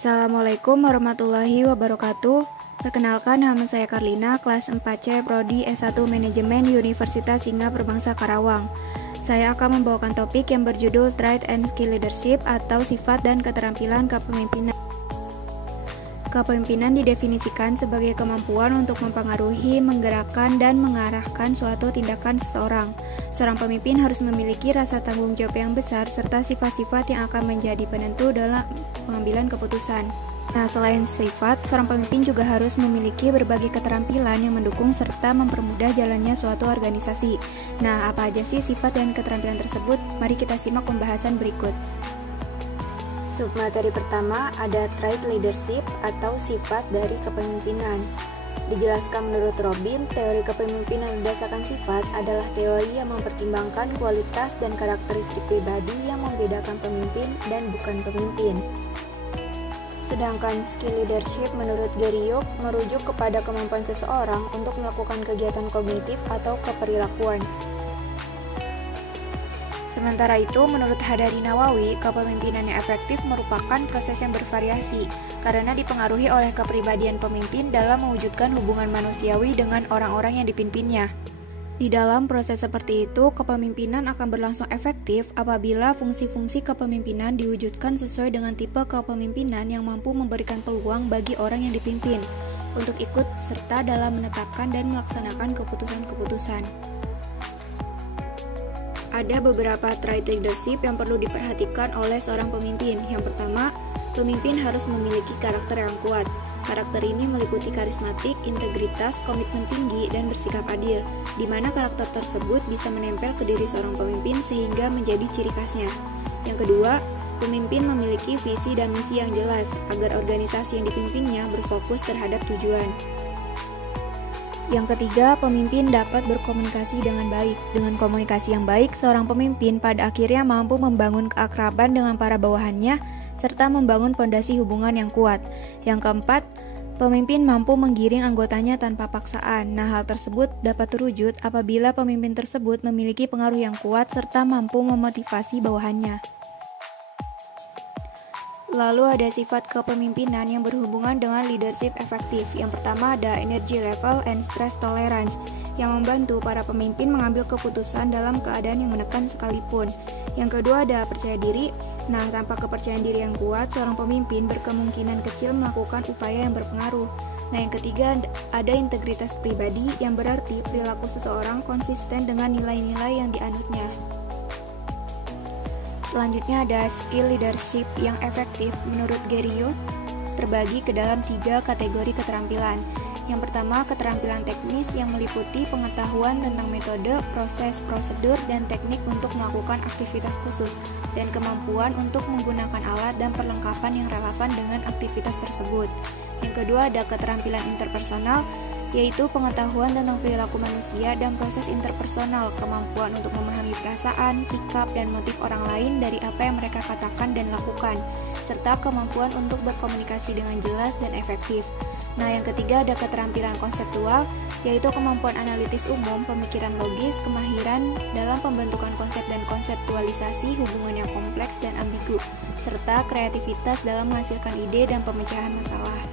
Assalamualaikum warahmatullahi wabarakatuh. Perkenalkan, nama saya Karlina, kelas 4C, Prodi S1 Manajemen Universitas Singa Perbangsa Karawang. Saya akan membawakan topik yang berjudul Trait and Skill Leadership atau sifat dan keterampilan kepemimpinan. Kepemimpinan didefinisikan sebagai kemampuan untuk mempengaruhi, menggerakkan, dan mengarahkan suatu tindakan seseorang. Seorang pemimpin harus memiliki rasa tanggung jawab yang besar serta sifat-sifat yang akan menjadi penentu dalam pengambilan keputusan. Nah, selain sifat, seorang pemimpin juga harus memiliki berbagai keterampilan yang mendukung serta mempermudah jalannya suatu organisasi. Nah, apa aja sih sifat dan keterampilan tersebut? Mari kita simak pembahasan berikut. Submateri pertama ada trait leadership atau sifat dari kepemimpinan. Dijelaskan menurut Robin, teori kepemimpinan berdasarkan sifat adalah teori yang mempertimbangkan kualitas dan karakteristik pribadi yang membedakan pemimpin dan bukan pemimpin. Sedangkan skill leadership menurut Gary Yoke merujuk kepada kemampuan seseorang untuk melakukan kegiatan kognitif atau keperilakuan. Sementara itu, menurut Hadari Nawawi, kepemimpinan yang efektif merupakan proses yang bervariasi karena dipengaruhi oleh kepribadian pemimpin dalam mewujudkan hubungan manusiawi dengan orang-orang yang dipimpinnya. Di dalam proses seperti itu, kepemimpinan akan berlangsung efektif apabila fungsi-fungsi kepemimpinan diwujudkan sesuai dengan tipe kepemimpinan yang mampu memberikan peluang bagi orang yang dipimpin untuk ikut serta dalam menetapkan dan melaksanakan keputusan-keputusan. Ada beberapa trait leadership yang perlu diperhatikan oleh seorang pemimpin. Yang pertama, pemimpin harus memiliki karakter yang kuat. Karakter ini meliputi karismatik, integritas, komitmen tinggi, dan bersikap adil, di mana karakter tersebut bisa menempel ke diri seorang pemimpin sehingga menjadi ciri khasnya. Yang kedua, pemimpin memiliki visi dan misi yang jelas agar organisasi yang dipimpinnya berfokus terhadap tujuan. Yang ketiga, pemimpin dapat berkomunikasi dengan baik. Dengan komunikasi yang baik, seorang pemimpin pada akhirnya mampu membangun keakraban dengan para bawahannya serta membangun fondasi hubungan yang kuat. Yang keempat, pemimpin mampu menggiring anggotanya tanpa paksaan. Nah, hal tersebut dapat terwujud apabila pemimpin tersebut memiliki pengaruh yang kuat serta mampu memotivasi bawahannya. Lalu ada sifat kepemimpinan yang berhubungan dengan leadership efektif. Yang pertama ada energy level and stress tolerance yang membantu para pemimpin mengambil keputusan dalam keadaan yang menekan sekalipun. Yang kedua ada percaya diri. Nah, tanpa kepercayaan diri yang kuat, seorang pemimpin berkemungkinan kecil melakukan upaya yang berpengaruh. Nah, yang ketiga ada integritas pribadi yang berarti perilaku seseorang konsisten dengan nilai-nilai yang dianutnya. Selanjutnya ada skill leadership yang efektif menurut Gary Yoke terbagi ke dalam 3 kategori keterampilan. Yang pertama, keterampilan teknis yang meliputi pengetahuan tentang metode, proses, prosedur, dan teknik untuk melakukan aktivitas khusus, dan kemampuan untuk menggunakan alat dan perlengkapan yang relevan dengan aktivitas tersebut. Yang kedua, ada keterampilan interpersonal, yaitu pengetahuan tentang perilaku manusia dan proses interpersonal, kemampuan untuk memahami perasaan, sikap, dan motif orang lain dari apa yang mereka katakan dan lakukan, serta kemampuan untuk berkomunikasi dengan jelas dan efektif. Nah, yang ketiga ada keterampilan konseptual, yaitu kemampuan analitis umum, pemikiran logis, kemahiran dalam pembentukan konsep dan konseptualisasi hubungan yang kompleks dan ambigu, serta kreativitas dalam menghasilkan ide dan pemecahan masalah.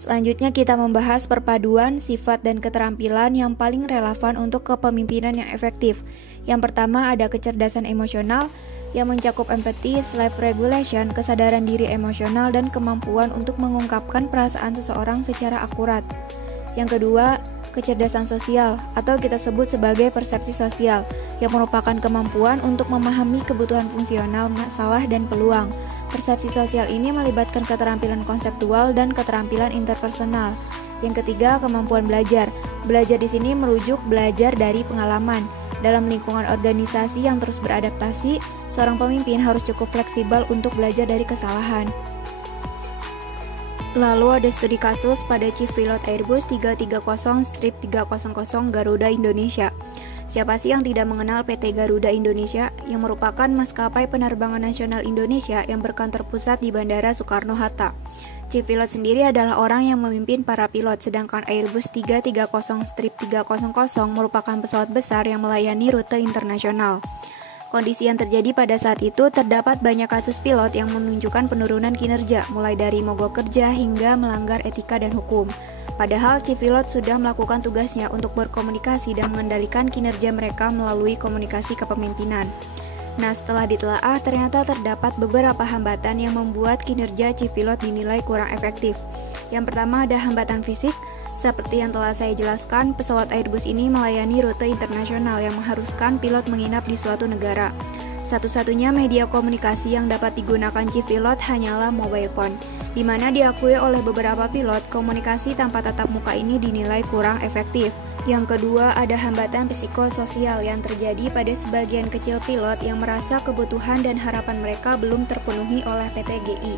Selanjutnya kita membahas perpaduan sifat dan keterampilan yang paling relevan untuk kepemimpinan yang efektif. Yang pertama ada kecerdasan emosional yang mencakup empathy, self-regulation, kesadaran diri emosional, dan kemampuan untuk mengungkapkan perasaan seseorang secara akurat. Yang kedua, kecerdasan sosial atau kita sebut sebagai persepsi sosial yang merupakan kemampuan untuk memahami kebutuhan fungsional, masalah, dan peluang. Persepsi sosial ini melibatkan keterampilan konseptual dan keterampilan interpersonal. Yang ketiga, kemampuan belajar. Belajar di sini merujuk belajar dari pengalaman. Dalam lingkungan organisasi yang terus beradaptasi, seorang pemimpin harus cukup fleksibel untuk belajar dari kesalahan. Lalu ada studi kasus pada Chief Pilot Airbus 330-300 Garuda Indonesia. Siapa sih yang tidak mengenal PT Garuda Indonesia yang merupakan maskapai penerbangan nasional Indonesia yang berkantor pusat di Bandara Soekarno-Hatta. Chief Pilot sendiri adalah orang yang memimpin para pilot, sedangkan Airbus 330-300 merupakan pesawat besar yang melayani rute internasional. Kondisi yang terjadi pada saat itu terdapat banyak kasus pilot yang menunjukkan penurunan kinerja, mulai dari mogok kerja hingga melanggar etika dan hukum. Padahal chief pilot sudah melakukan tugasnya untuk berkomunikasi dan mengendalikan kinerja mereka melalui komunikasi kepemimpinan. Nah, setelah ditelaah, ternyata terdapat beberapa hambatan yang membuat kinerja chief pilot dinilai kurang efektif. Yang pertama ada hambatan fisik. Seperti yang telah saya jelaskan, pesawat Airbus ini melayani rute internasional yang mengharuskan pilot menginap di suatu negara. Satu-satunya media komunikasi yang dapat digunakan chief pilot hanyalah mobile phone, di mana diakui oleh beberapa pilot komunikasi tanpa tatap muka ini dinilai kurang efektif. Yang kedua, ada hambatan psikososial yang terjadi pada sebagian kecil pilot yang merasa kebutuhan dan harapan mereka belum terpenuhi oleh PT GI,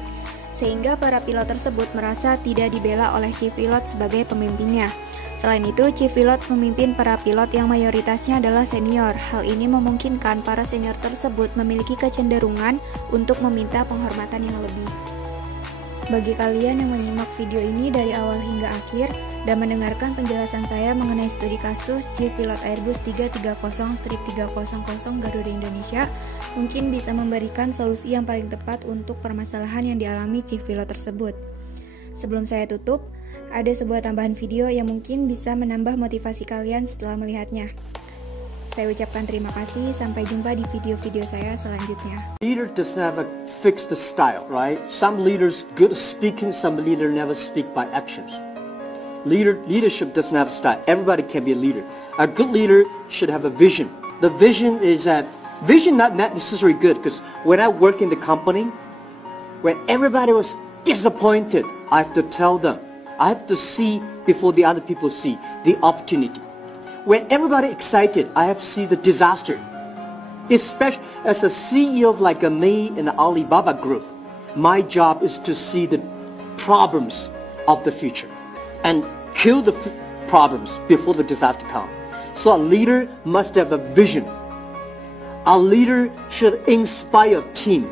sehingga para pilot tersebut merasa tidak dibela oleh chief pilot sebagai pemimpinnya. Selain itu, chief pilot memimpin para pilot yang mayoritasnya adalah senior. Hal ini memungkinkan para senior tersebut memiliki kecenderungan untuk meminta penghormatan yang lebih. Bagi kalian yang menyimak video ini dari awal hingga akhir dan mendengarkan penjelasan saya mengenai studi kasus Chief Pilot Airbus 330-300 Garuda Indonesia, mungkin bisa memberikan solusi yang paling tepat untuk permasalahan yang dialami Chief Pilot tersebut. Sebelum saya tutup, ada sebuah tambahan video yang mungkin bisa menambah motivasi kalian setelah melihatnya. Saya ucapkan terima kasih, sampai jumpa di video-video saya selanjutnya. Leader doesn't have a fixed style, right? Some leaders good at speaking, some leader never speak by actions. Leadership doesn't have a style. Everybody can be a leader. A good leader should have a vision. The vision is that, vision not necessarily good, because when I work in the company, when everybody was disappointed, I have to tell them. I have to see before the other people see the opportunity. When everybody excited, I have to see the disaster. Especially as a CEO of like a me in the Alibaba group, my job is to see the problems of the future and kill the problems before the disaster comes. So a leader must have a vision. A leader should inspire a team.